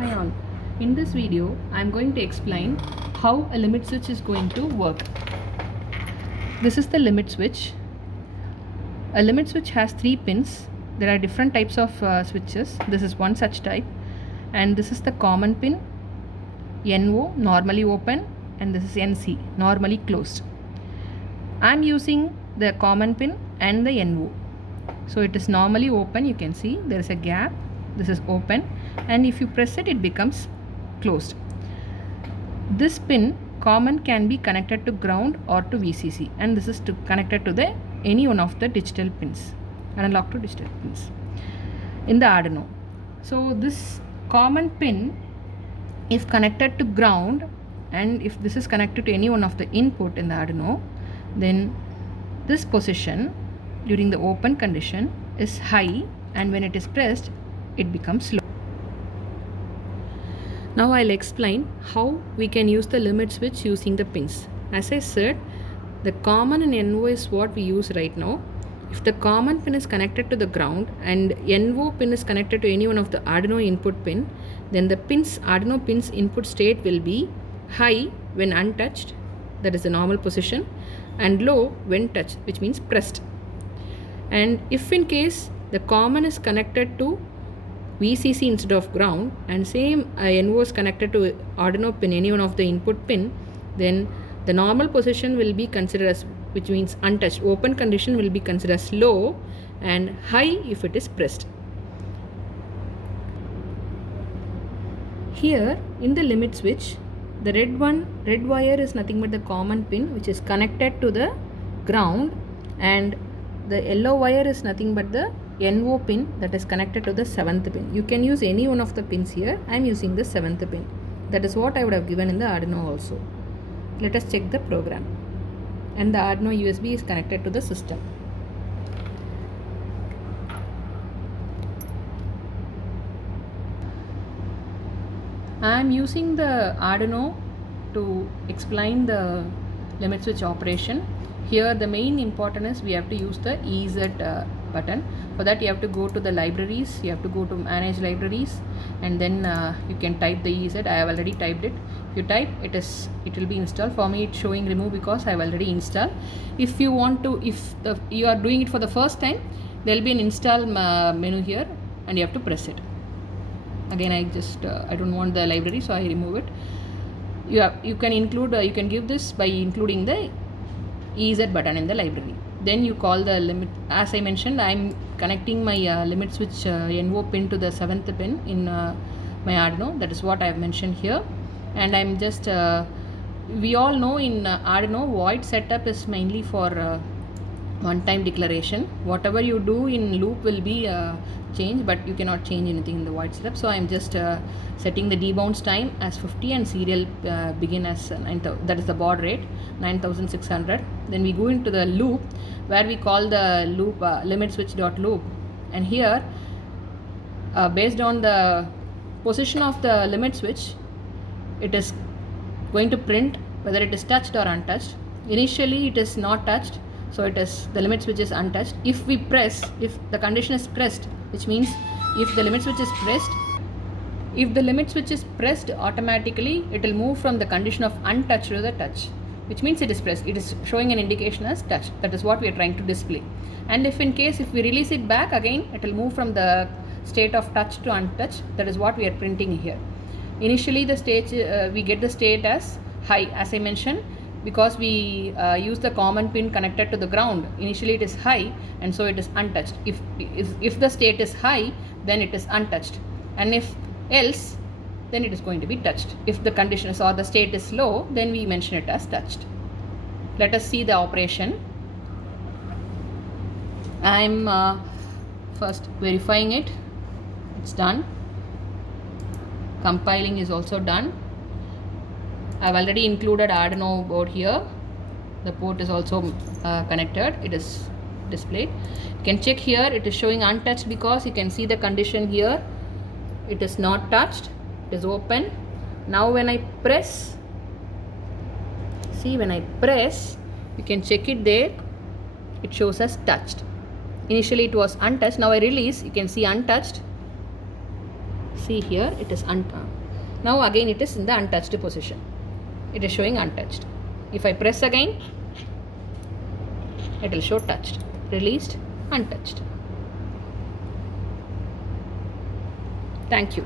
Hi all. In this video, I am going to explain how a limit switch is going to work. This is the limit switch. A limit switch has 3 pins. There are different types of switches. This is one such type, and this is the common pin, NO, normally open, and this is NC, normally closed. I am using the common pin and the NO. So it is normally open. You can see there is a gap. This is open, and if you press it, it becomes closed. This pin common can be connected to ground or to VCC, and this is connected to any one of the digital pins, analog to digital pins in the Arduino. So this common pin is connected to ground, and if this is connected to any one of the input in the Arduino, then this position during the open condition is high, and when it is pressed, it becomes low. Now I'll explain how we can use the limit switch using the pins. As I said, the common and NO is what we use right now. If the common pin is connected to the ground and NO pin is connected to any one of the Arduino input pin, then the Arduino pin's input state will be high when untouched, that is the normal position, and low when touched, which means pressed. And if in case the common is connected to VCC instead of ground, and same NO is connected to Arduino pin, any one of the input pin, then the normal position will be considered as, which means untouched, open condition will be considered as low, and high if it is pressed. Here in the limit switch, the red wire is nothing but the common pin which is connected to the ground, and the yellow wire is nothing but the NO pin that is connected to the 7th pin. You can use any one of the pins here. I am using the 7th pin. That is what I would have given in the Arduino also. Let us check the program. And the Arduino USB is connected to the system. I am using the Arduino to explain the limit switch operation. Here the main important is we have to use the EZ button. For that you have to go to the libraries, you have to go to manage libraries, and then you can type the EZ. I have already typed it. If you type it will be installed. For me it's showing remove because I have already installed. If you want to, you are doing it for the first time, there will be an install menu here, and you have to press it. Again I don't want the library, so I remove it. You can include, you can give this by including the EZ button in the library. Then you call the limit. As I mentioned, I am connecting my limit switch NO pin to the 7th pin in my Arduino. That is what I have mentioned here. And I'm just we all know in Arduino, void setup is mainly for one-time declaration. Whatever you do in loop will be changed, but you cannot change anything in the void setup. So I'm just setting the debounce time as 50 and serial begin as 9,000. That is the baud rate, 9600. Then we go into the loop where we call the loop limit switch dot loop, and here based on the position of the limit switch, it is going to print whether it is touched or untouched. Initially it is not touched, so it is, the limit switch is untouched. If we press, if the condition is pressed, which means if the limit switch is pressed, automatically it will move from the condition of untouched to the touch, which means it is pressed. It is showing an indication as touch. That is what we are trying to display. And if in case if we release it back again, it will move from the state of touch to untouched. That is what we are printing here. Initially the state we get the state as high, as I mentioned, because we use the common pin connected to the ground. Initially it is high, and so it is untouched. If the state is high, then it is untouched, and if else, then it is going to be touched. If the condition is, or the state is low, then we mention it as touched. Let us see the operation. I am first verifying it. It's done. Compiling is also done. I have already included Arduino board here. The port is also connected. It is displayed. You can check here. It is showing untouched because you can see the condition here. It is not touched. It is open. Now when I press, see, when I press, you can check it there. It shows as touched. Initially it was untouched. Now I release. You can see untouched. See here, it is now again it is in the untouched position. It is showing untouched. If I press again, it will show touched, released, untouched. Thank you.